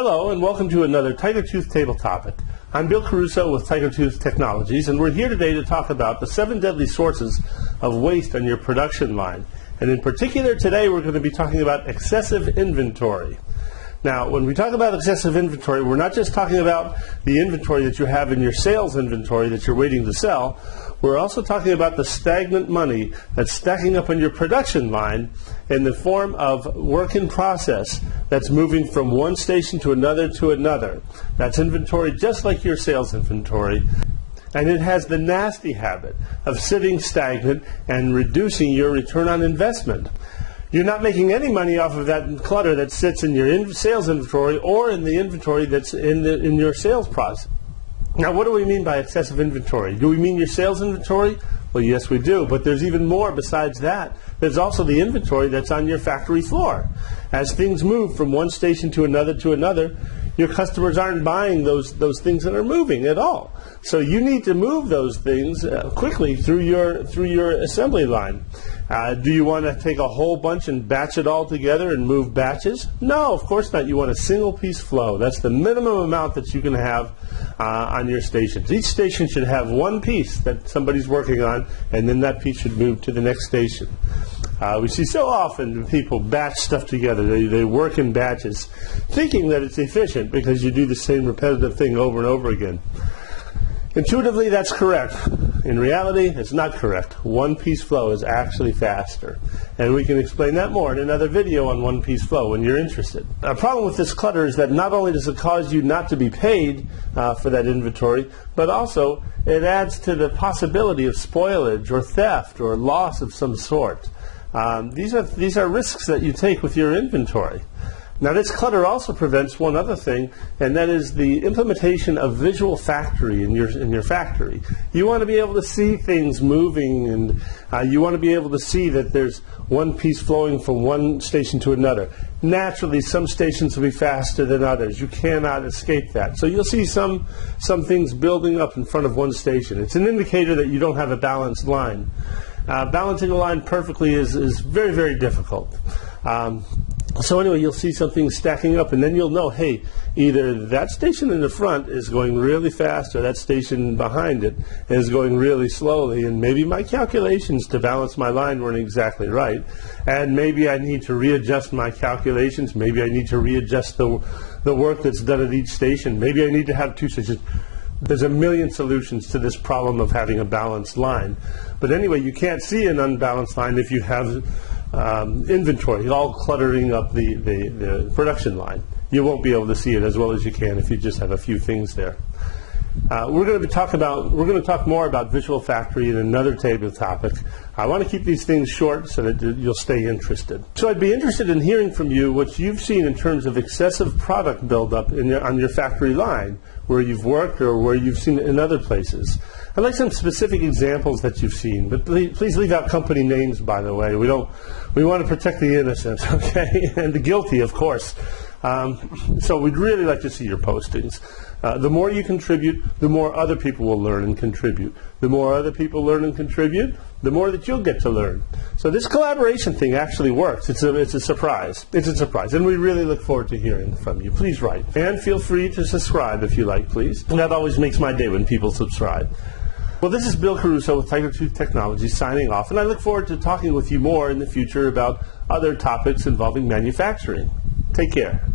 Hello and welcome to another Tiger Tooth Table Topic. I'm Bill Caruso with Tiger Tooth Technologies, and we're here today to talk about the 7 deadly sources of waste on your production line. And in particular today we're going to be talking about excessive inventory. Now, when we talk about excessive inventory, we're not just talking about the inventory that you have in your sales inventory that you're waiting to sell. We're also talking about the stagnant money that's stacking up on your production line in the form of work in process that's moving from one station to another to another. That's inventory just like your sales inventory. And it has the nasty habit of sitting stagnant and reducing your return on investment. You're not making any money off of that clutter that sits in your sales inventory or in the inventory that's in your sales process. Now, what do we mean by excessive inventory? Do we mean your sales inventory? Well, yes, we do, but there's even more besides that. There's also the inventory that's on your factory floor. As things move from one station to another, your customers aren't buying those things that are moving at all. So you need to move those things quickly through your assembly line. Do you want to take a whole bunch and batch it all together and move batches? No, of course not. You want a single piece flow. That's the minimum amount that you can have on your stations. Each station should have one piece that somebody's working on, and then that piece should move to the next station. We see so often people batch stuff together. They work in batches, thinking that it's efficient because you do the same repetitive thing over and over again. Intuitively, that's correct. In reality, it's not correct. One-piece flow is actually faster. And we can explain that more in another video on one-piece flow when you're interested. A problem with this clutter is that not only does it cause you not to be paid for that inventory, but also it adds to the possibility of spoilage or theft or loss of some sort. These are risks that you take with your inventory. Now, this clutter also prevents one other thing, and that is the implementation of visual factory in your factory. You want to be able to see things moving, and you want to be able to see that there's one piece flowing from one station to another. Naturally, some stations will be faster than others. You cannot escape that. So you'll see some things building up in front of one station. It's an indicator that you don't have a balanced line. Balancing a line perfectly is very, very difficult. So anyway, you'll see something stacking up, and then you'll know, hey, either that station in the front is going really fast or that station behind it is going really slowly, and maybe my calculations to balance my line weren't exactly right, and maybe I need to readjust my calculations. Maybe I need to readjust the work that's done at each station. Maybe I need to have 2 stations. There's a million solutions to this problem of having a balanced line. But anyway, you can't see an unbalanced line if you have inventory all cluttering up the production line. You won't be able to see it as well as you can if you just have a few things there. We're going to talk more about visual factory in another table topic. I want to keep these things short so that you'll stay interested. So I'd be interested in hearing from you what you've seen in terms of excessive product buildup on your factory line, where you've worked or where you've seen it in other places. I'd like some specific examples that you've seen, but please leave out company names, by the way. We want to protect the innocent, okay, and the guilty, of course. So we'd really like to see your postings. The more you contribute, the more other people will learn and contribute. The more other people learn and contribute, the more that you'll get to learn. So this collaboration thing actually works. It's a surprise. It's a surprise, and we really look forward to hearing from you. Please write, and feel free to subscribe if you like, please. That always makes my day when people subscribe. Well, this is Bill Caruso with Tiger Tooth Technologies signing off, and I look forward to talking with you more in the future about other topics involving manufacturing. Take care.